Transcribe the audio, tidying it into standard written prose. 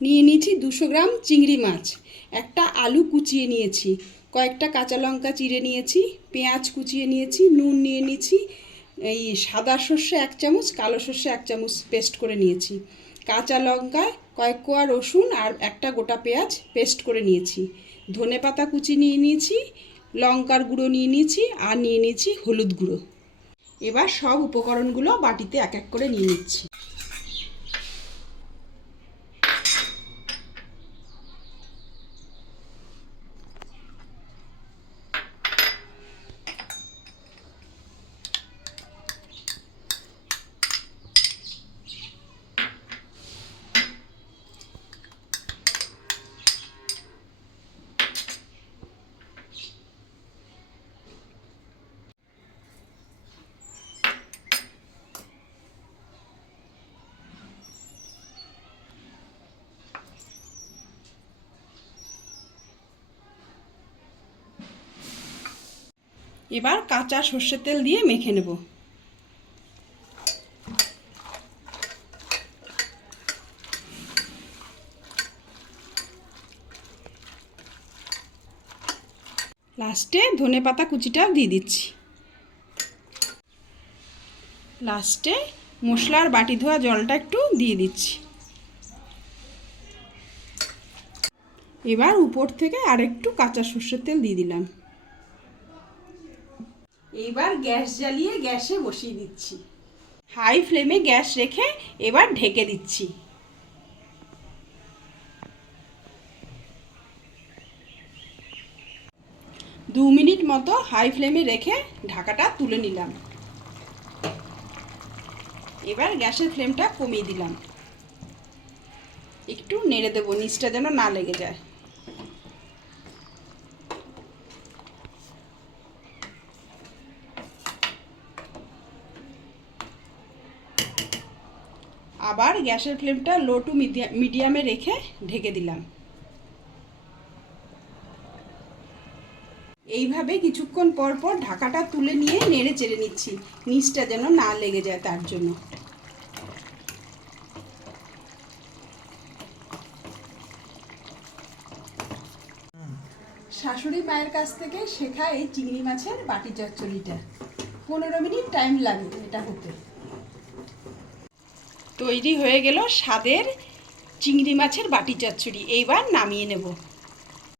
নিয়ে নিয়েছি 200 গ্রাম চিংড়ি মাছ, একটা আলু কুচিয়ে নিয়েছি, কয়েকটা কাঁচা লঙ্কা চিড়ে নিয়েছি, পেঁয়াজ কুচিয়ে নিয়েছি, নুন নিয়ে নিয়েছি, এই সাদা সর্ষে 1 চামচ, কালো সর্ষে 1 চামচ পেস্ট করে নিয়েছি, কাঁচা লঙ্কা কয়েক কোয়া রসুন আর একটা গোটা পেঁয়াজ পেস্ট করে নিয়েছি, ধনেপাতা কুচি নিয়ে নিয়েছি, লঙ্কার গুঁড়ো নিয়ে নিয়েছি আর নিয়ে নিয়েছি হলুদ গুঁড়ো। এবার সব উপকরণগুলো বাটিতে এক এক করে নিয়ে নিচ্ছি। এবার কাঁচা সর্ষের তেল দিয়ে মেখে নেব। লাস্টে ধনেপাতা কুচিটাও দিয়ে দিচ্ছি। লাস্টে মশলার বাটি ধোয়া জলটা একটু দিয়ে দিচ্ছি। এবার উপর থেকে আরেকটু কাঁচা সর্ষের তেল দিয়ে দিলাম। এইবার গ্যাস জ্বালিয়ে গ্যাসে বসিয়ে দিচ্ছি। হাই ফ্লেমে গ্যাস রেখে এবার ঢেকে দিচ্ছি। 2 মিনিট মতো হাই ফ্লেমে রেখে ঢাকাটা তুলে নিলাম। এবার গ্যাসের ফ্লেমটা কমিয়ে দিলাম। একটু নেড়ে দেবো, নিচটা যেন না লেগে যায়। আবার গ্যাসের ফ্লেমটা লো টু মিডিয়ামে রেখে ঢেকে দিলাম। এইভাবে কিছুক্ষণ পর পর ঢাকাটা তুলে নিয়ে নেড়ে চেড়ে নিচ্ছি, নিচটা যেন না লেগে যায় তার জন্য। শাশুড়ি মায়ের কাছ থেকে শেখা এই চিংড়ি মাছের বাটি চচ্চড়িটা 15 মিনিট টাইম লাগে এটা হতে। তৈরি হয়ে গেল স্বাদের চিংড়ি মাছের বাটি চচ্চড়ি। এইবার নামিয়ে নেব।